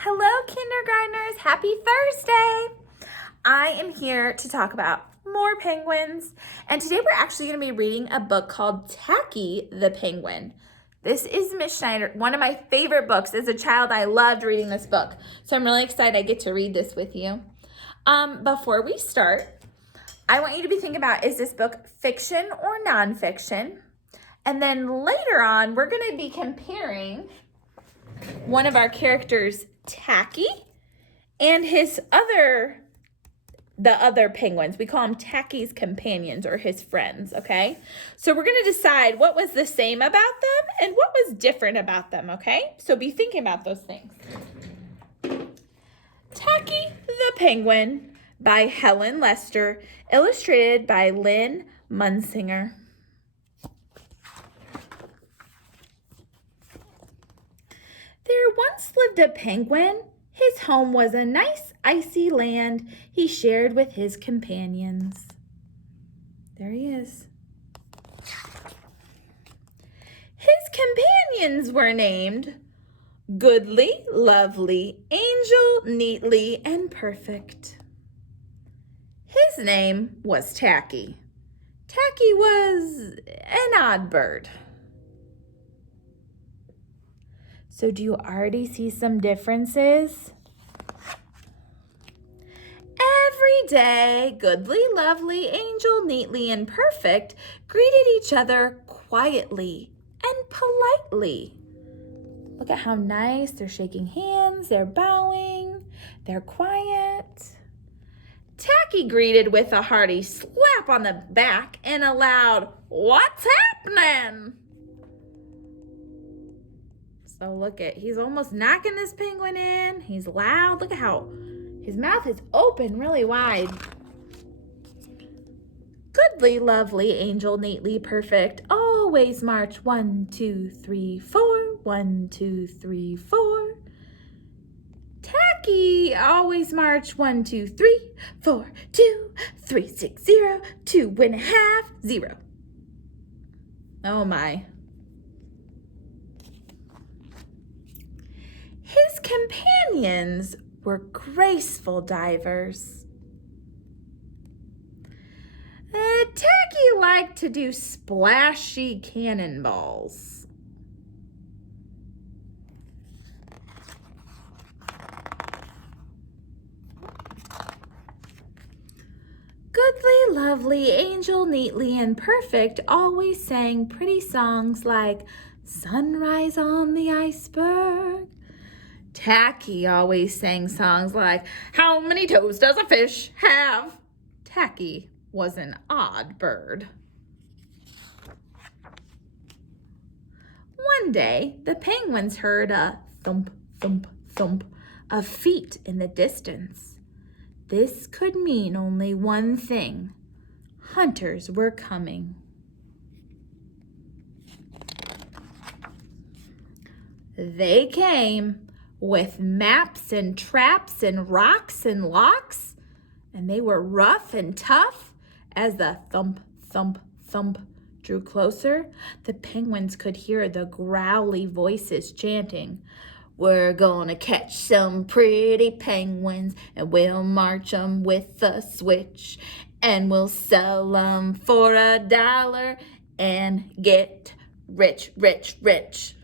Hello, kindergartners. Happy Thursday. I am here to talk about more penguins. And today we're actually going to be reading a book called Tacky the Penguin. This is Miss Schneider, one of my favorite books. As a child, I loved reading this book. So I'm really excited I get to read this with you. Before we start, I want you to be thinking about, is this book fiction or nonfiction? And then later on, we're going to be comparing one of our characters, Tacky, and the other penguins. We call them Tacky's companions or his friends, okay? So we're going to decide what was the same about them and what was different about them, okay? So be thinking about those things. Tacky the Penguin by Helen Lester, illustrated by Lynn Munsinger. There once lived a penguin. His home was a nice icy land he shared with his companions. There he is. His companions were named Goodly, Lovely, Angel, Neatly, and Perfect. His name was Tacky. Tacky was an odd bird. So do you already see some differences? Every day, Goodly, Lovely, Angel, Neatly, and Perfect greeted each other quietly and politely. Look at how nice. They're shaking hands, they're bowing, they're quiet. Tacky greeted with a hearty slap on the back and a loud, "What's happening?" So look at, he's almost knocking this penguin in. He's loud. Look at how his mouth is open really wide. Goodly, Lovely, Angel, Neatly, Perfect, always march 1, 2, 3, 4. 1, 2, 3, 4. Tacky, always march 1, 2, 3, 4, 2, 3, 6, 0, 2.5, 0. Oh my. His companions were graceful divers. Tacky liked to do splashy cannonballs. Goodly, Lovely, Angel, Neatly, and Perfect always sang pretty songs like Sunrise on the Iceberg. Tacky always sang songs like, How many toes does a fish have? Tacky was an odd bird. One day, the penguins heard a thump, thump, thump of feet in the distance. This could mean only one thing. Hunters were coming. They came with maps and traps and rocks and locks, and they were rough and tough. As the thump, thump, thump drew closer, the penguins could hear the growly voices chanting, We're gonna catch some pretty penguins, and we'll march 'em with a switch, and we'll sell 'em for $1 and get rich, rich, rich.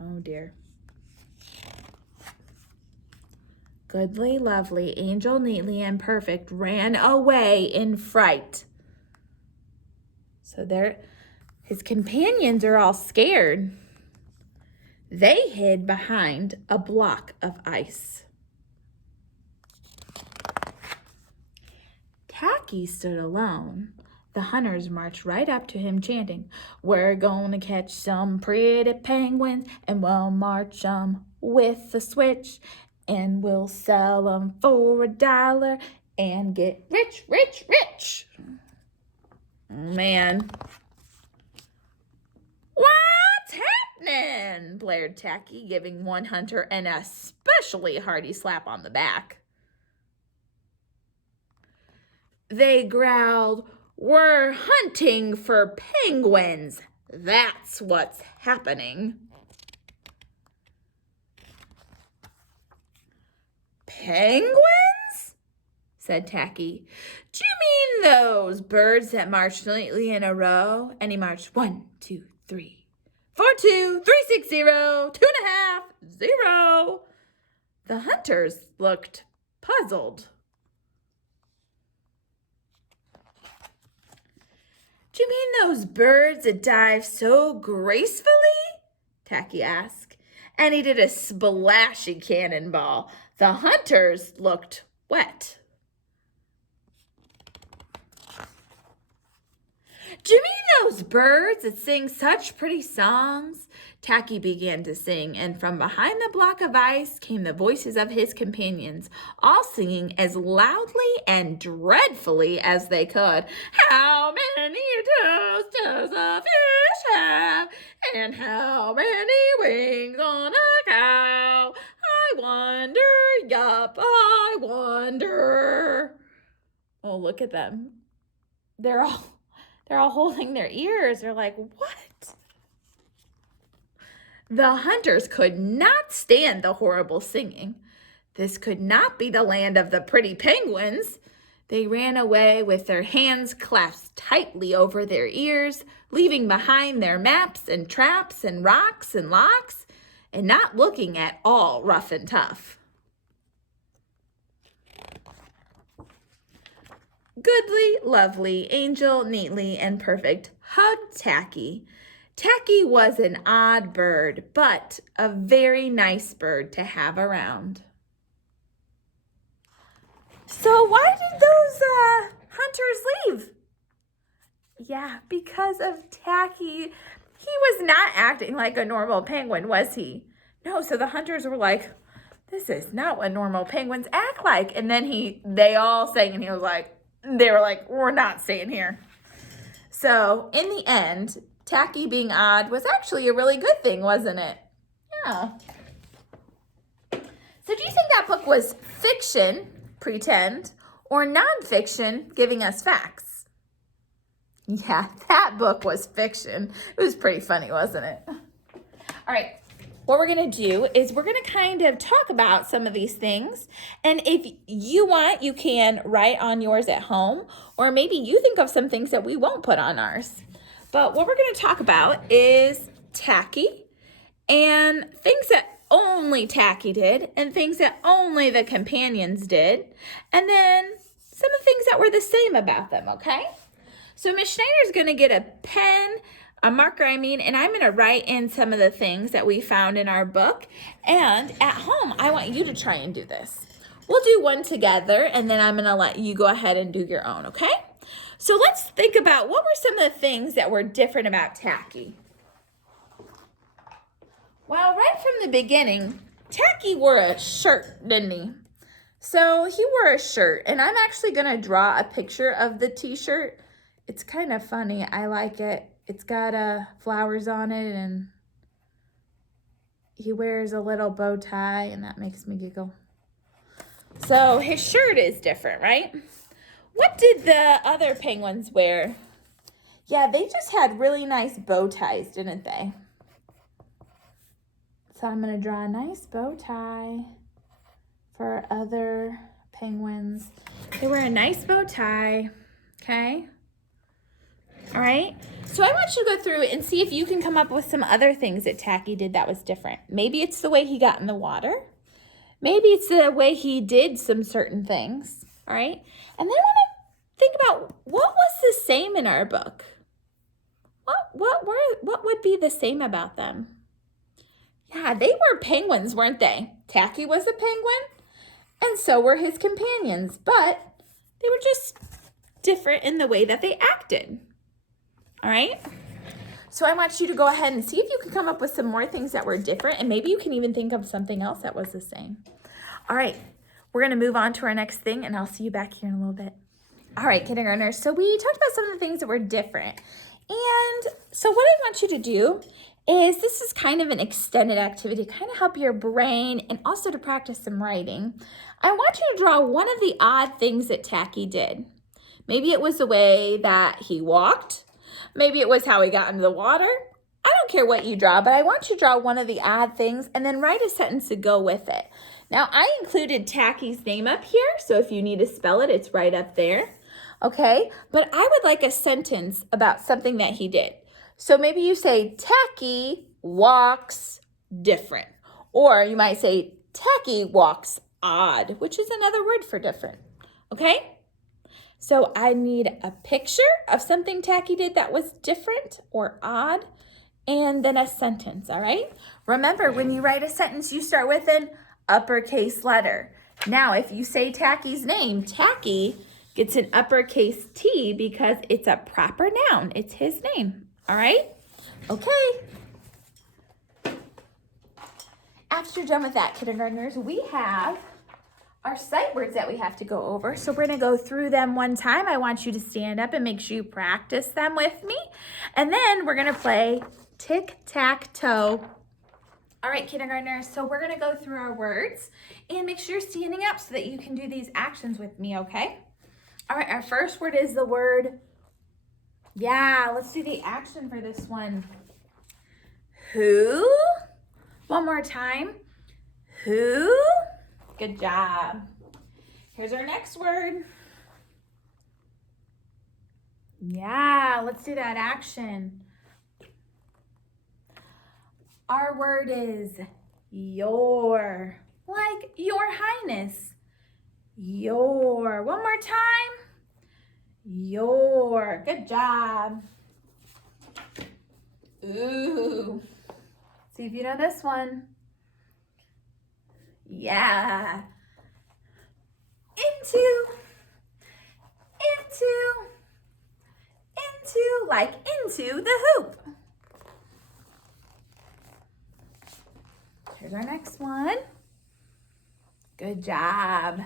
Oh dear. Goodly, Lovely, Angel, Neatly, and Perfect ran away in fright. So his companions are all scared. They hid behind a block of ice. Tacky stood alone. The hunters marched right up to him chanting, We're gonna catch some pretty penguins, and we'll march 'em with a switch, and we'll sell 'em for $1 and get rich, rich, rich. Man. What's happening? Blared Tacky, giving one hunter an especially hearty slap on the back. They growled, We're hunting for penguins. That's what's happening. penguins? Said Tacky. Do you mean those birds that march neatly in a row? And he marched 1, 2, 3, 4, 2, 3, 6, 0, 2.5, 0. The hunters looked puzzled. Do you mean those birds that dive so gracefully? Tacky asked. And he did a splashy cannonball. The hunters looked wet. Do you mean those birds that sing such pretty songs? Tacky began to sing, and from behind the block of ice came the voices of his companions, all singing as loudly and dreadfully as they could. How many toes does a fish have? And how many wings on a cow? I wonder, yup, I wonder. Oh, look at them. They're all holding their ears. They're like, what? The hunters could not stand the horrible singing. This could not be the land of the pretty penguins. They ran away with their hands clasped tightly over their ears, leaving behind their maps and traps and rocks and locks, and not looking at all rough and tough. Goodly, lovely, angel, neatly, and perfect hugged Tacky. Tacky was an odd bird, but a very nice bird to have around. So why did those hunters leave? Yeah, because of Tacky. He was not acting like a normal penguin, was he? No, so the hunters were like, this is not what normal penguins act like. And then they all sang, and they were like, we're not staying here. So in the end, Tacky being odd was actually a really good thing, wasn't it? Yeah. So do you think that book was fiction, pretend, or nonfiction, giving us facts? Yeah, that book was fiction. It was pretty funny, wasn't it? All right. What we're going to do is we're going to kind of talk about some of these things. And if you want, you can write on yours at home, or maybe you think of some things that we won't put on ours. But what we're going to talk about is Tacky and things that only Tacky did and things that only the companions did. And then some of the things that were the same about them, okay? So Miss Schneider's going to get a pen, a marker, and I'm going to write in some of the things that we found in our book. And at home, I want you to try and do this. We'll do one together, and then I'm going to let you go ahead and do your own, okay? So let's think about what were some of the things that were different about Tacky. Well, right from the beginning, Tacky wore a shirt, didn't he? So he wore a shirt, and I'm actually going to draw a picture of the t-shirt. It's kind of funny. I like it. It's got flowers on it, and he wears a little bow tie, and that makes me giggle. So his shirt is different, right? What did the other penguins wear? Yeah, they just had really nice bow ties, didn't they? So I'm going to draw a nice bow tie for other penguins. They wear a nice bow tie, okay? All right, so I want you to go through and see if you can come up with some other things that Tacky did that was different. Maybe it's the way he got in the water. Maybe it's the way he did some certain things, all right? And then I want to think about what was the same in our book. What would be the same about them? Yeah, they were penguins, weren't they? Tacky was a penguin, and so were his companions, but they were just different in the way that they acted. All right, so I want you to go ahead and see if you can come up with some more things that were different, and maybe you can even think of something else that was the same. All right, we're going to move on to our next thing, and I'll see you back here in a little bit. All right, kindergartners, so we talked about some of the things that were different. And so what I want you to do is, this is kind of an extended activity to kind of help your brain and also to practice some writing. I want you to draw one of the odd things that Tacky did. Maybe it was the way that he walked. Maybe it was how he got into the water. I don't care what you draw, but I want you to draw one of the odd things and then write a sentence to go with it. Now, I included Tacky's name up here, so if you need to spell it, it's right up there. Okay, but I would like a sentence about something that he did. So maybe you say, Tacky walks different. Or you might say, Tacky walks odd, which is another word for different. Okay? So I need a picture of something Tacky did that was different or odd, and then a sentence, all right? Remember, when you write a sentence, you start with an uppercase letter. Now, if you say Tacky's name, Tacky gets an uppercase T because it's a proper noun. It's his name, all right? Okay. After you're done with that, kindergartners, we have our sight words that we have to go over. So we're going to go through them one time. I want you to stand up and make sure you practice them with me. And then we're going to play tic-tac-toe. All right, kindergartners, so we're going to go through our words and make sure you're standing up so that you can do these actions with me, okay? All right, our first word is the word, let's do the action for this one. Who? One more time. Who? Good job. Here's our next word. Yeah, let's do that action. Our word is your, like your highness. Your. One more time. Your. Good job. Ooh. See if you know this one. Yeah. Into, like into the hoop. Here's our next one. Good job.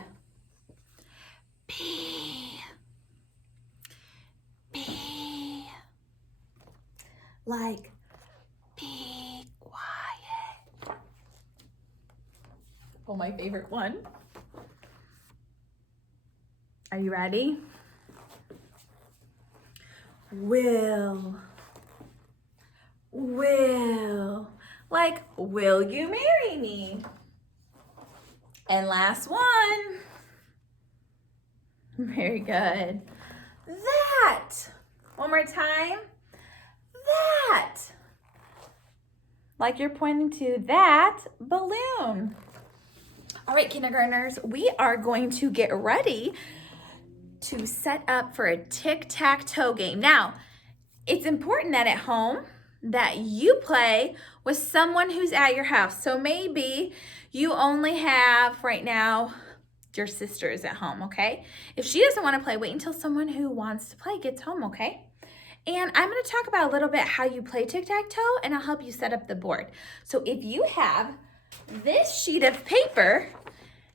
Be, like be quiet. Oh, my favorite one. Are you ready? Will, like will you marry me? And last one. Very good. That. One more time. That. Like you're pointing to that balloon. All right, kindergartners, we are going to get ready to set up for a tic-tac-toe game. Now, it's important that at home that you play with someone who's at your house. So maybe you only have right now your sister is at home, okay? If she doesn't want to play, wait until someone who wants to play gets home, okay? And I'm going to talk about a little bit how you play tic-tac-toe, and I'll help you set up the board. So if you have this sheet of paper,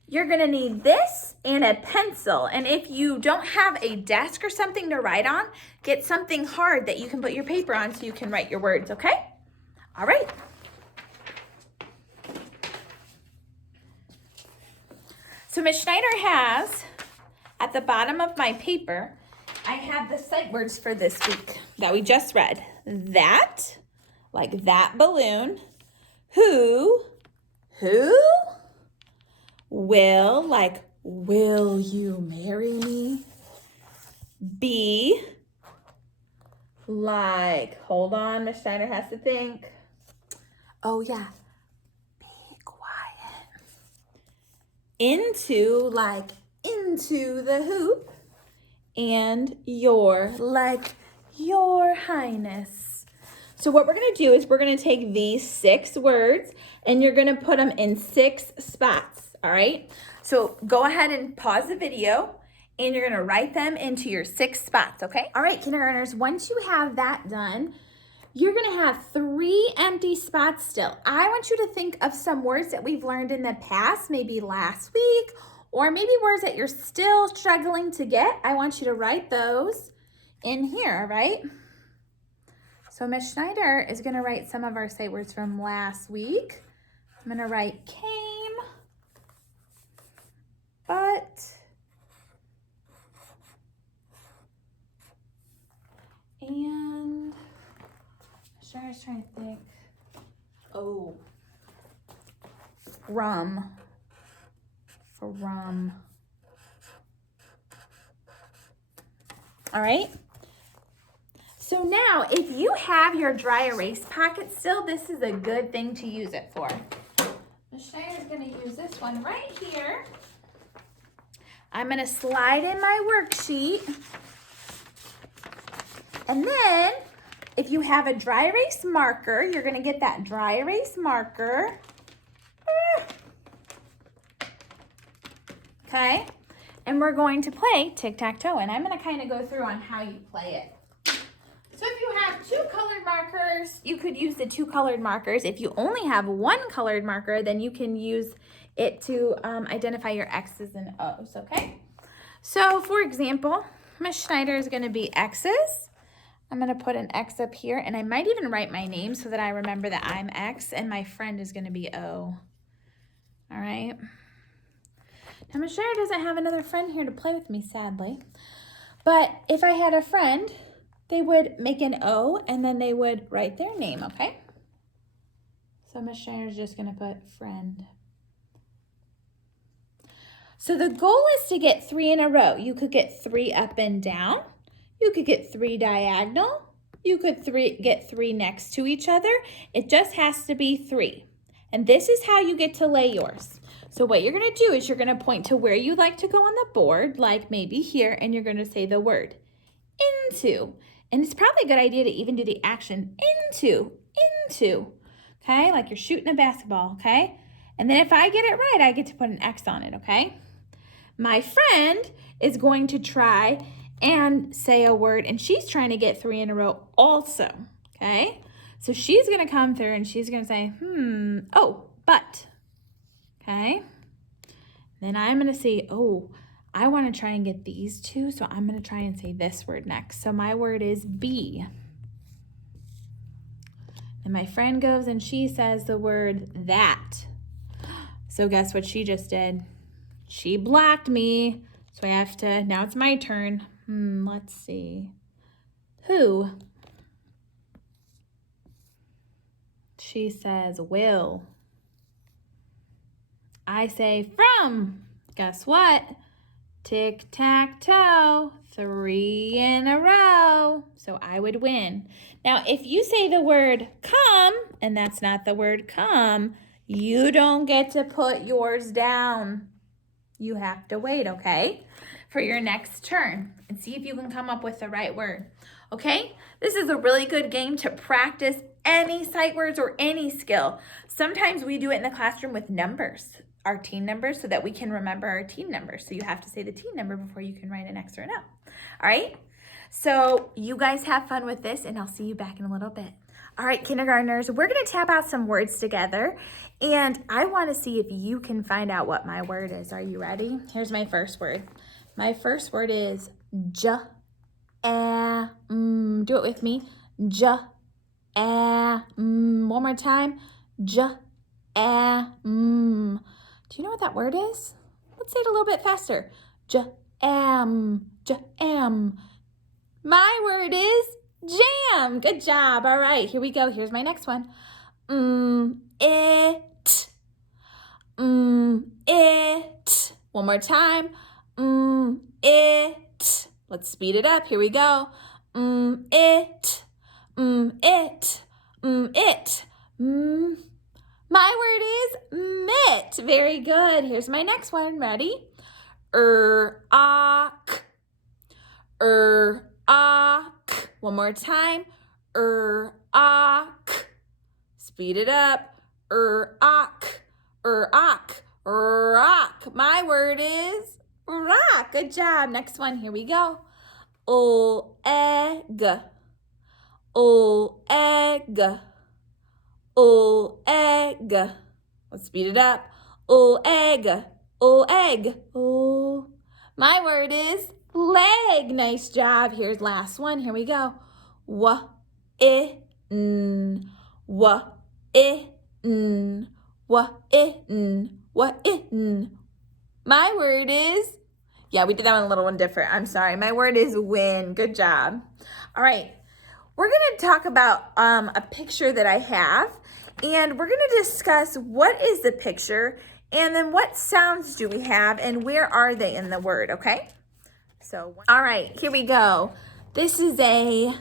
you're going to need this and a pencil. And if you don't have a desk or something to write on, get something hard that you can put your paper on so you can write your words, okay? All right. So Ms. Schneider has, at the bottom of my paper, I have the sight words for this week that we just read. That, like that balloon. Who, will, like will you marry me? Be, like, hold on, Miss Schneider has to think. Oh yeah, be quiet. Into, like into the hoop. And your, like your highness. So what we're going to do is we're going to take these 6 words and you're going to put them in 6 spots, all right? So go ahead and pause the video and you're going to write them into your 6 spots, okay? All right, kindergartners, once you have that done, you're going to have 3 empty spots still. I want you to think of some words that we've learned in the past, maybe last week, or maybe words that you're still struggling to get. I want you to write those in here, right? So Miss Schneider is going to write some of our sight words from last week. I'm going to write came, but, and Miss Schneider's trying to think. Oh, rum. From. All right. So now, if you have your dry erase pocket still, this is a good thing to use it for. Ms. Schneider's going to use this one right here. I'm going to slide in my worksheet. And then, if you have a dry erase marker, you're going to get that dry erase marker. Okay? And we're going to play tic-tac-toe. And I'm going to kind of go through on how you play it. So if you have 2 colored markers, you could use the 2 colored markers. If you only have 1 colored marker, then you can use it to identify your X's and O's, okay? So for example, Ms. Schneider is going to be X's. I'm going to put an X up here, and I might even write my name so that I remember that I'm X, and my friend is going to be O. All right? Now, Ms. Schneider doesn't have another friend here to play with me, sadly. But if I had a friend, they would make an O, and then they would write their name, okay? So Ms. Schneider's just going to put friend. So the goal is to get 3 in a row. You could get 3 up and down. You could get 3 diagonal. You could get 3 next to each other. It just has to be 3. And this is how you get to lay yours. So what you're going to do is you're going to point to where you like to go on the board, like maybe here, and you're going to say the word into. And it's probably a good idea to even do the action into, okay? Like you're shooting a basketball, okay? And then if I get it right, I get to put an X on it, okay? My friend is going to try and say a word, and she's trying to get 3 in a row also, okay? So she's going to come through and she's going to say, oh, but, okay? Then I'm going to say, oh, I want to try and get these 2, so I'm going to try and say this word next. So my word is be. And my friend goes and she says the word that. So guess what she just did? She blocked me. So I have to, now it's my turn. Let's see. Who? She says will. I say from. Guess what? Tic-tac-toe, 3 in a row. So I would win. Now, if you say the word come, and that's not the word come, you don't get to put yours down. You have to wait, okay, for your next turn and see if you can come up with the right word, okay? This is a really good game to practice any sight words or any skill. Sometimes we do it in the classroom with numbers, our teen numbers, so that we can remember our teen numbers. So you have to say the teen number before you can write an X or an O. All right? So you guys have fun with this, and I'll see you back in a little bit. All right, kindergartners, we're going to tap out some words together, and I want to see if you can find out what my word is. Are you ready? Here's my first word. My first word is do it with me. One more time. Do you know what that word is? Let's say it a little bit faster. Jam. My word is jam. Good job. All right, here we go. Here's my next one. It. One more time. It. Let's speed it up. Here we go. It. My word is mitt. Very good. Here's my next one. Ready? Ak. One more time. Ak. Speed it up. Ak. Rock. My word is rock. Good job. Next one. Here we go. Egg. Let's speed it up. Egg. My word is leg. Nice job. Here's last one. Here we go. My word is, yeah, we did that one a little one different. I'm sorry. My word is win. Good job. All right. We're going to talk about a picture that I have, and we're going to discuss what is the picture And then what sounds do we have and where are they in the word, okay? So, all right, here we go. This is a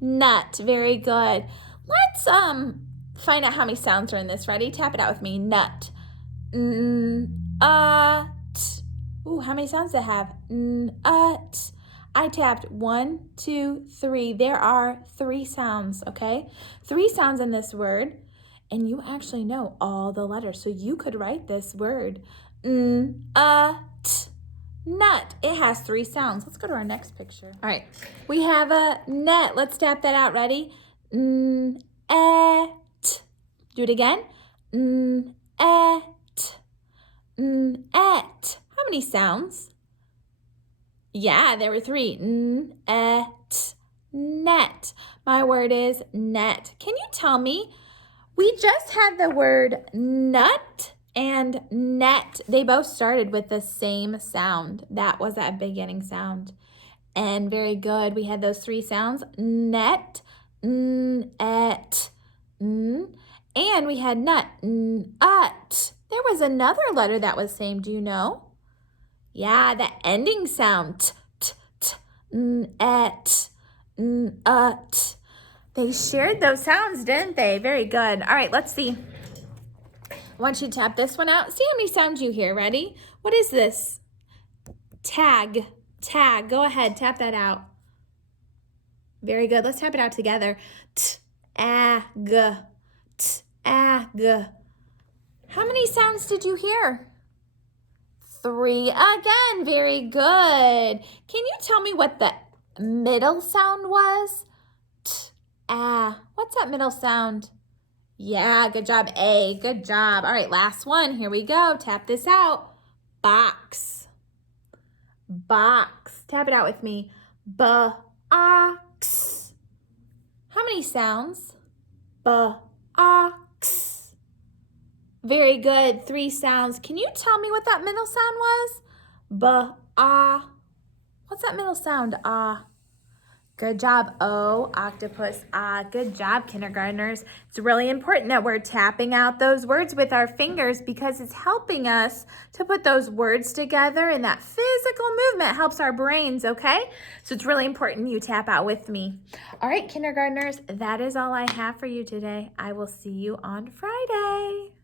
nut. Very good. Let's find out how many sounds are in this. Ready? Tap it out with me. Nut. T. Ooh, how many sounds does it have? T. I tapped 1, 2, 3. There are 3 sounds, okay? 3 sounds in this word, and you actually know all the letters. So you could write this word. T. Nut. It has 3 sounds. Let's go to our next picture. All right. We have a net. Let's tap that out. Ready? T. Do it again. Et. Et. How many sounds? Yeah, there were 3. Et. Net. My word is net. Can you tell me? We just had the word nut and net. They both started with the same sound. That was that beginning sound. And very good. We had those 3 sounds. Net, et, and we had nut, ut. There was another letter that was same. Do you know? Yeah, the ending sound. T, t, et, ut. They shared those sounds, didn't they? Very good. All right, let's see. I want you to tap this one out. See how many sounds you hear. Ready? What is this? Tag. Tag. Go ahead. Tap that out. Very good. Let's tap it out together. T-ag. T-ag. How many sounds did you hear? 3 again. Very good. Can you tell me what the middle sound was? What's that middle sound? Yeah, good job, A. Good job. All right, last one. Here we go. Tap this out. Box. Box. Tap it out with me. Box. How many sounds? Box. Very good. 3 sounds. Can you tell me what that middle sound was? What's that middle sound? Good job, O, octopus, good job, kindergartners. It's really important that we're tapping out those words with our fingers because it's helping us to put those words together, and that physical movement helps our brains, okay? So it's really important you tap out with me. All right, kindergartners, that is all I have for you today. I will see you on Friday.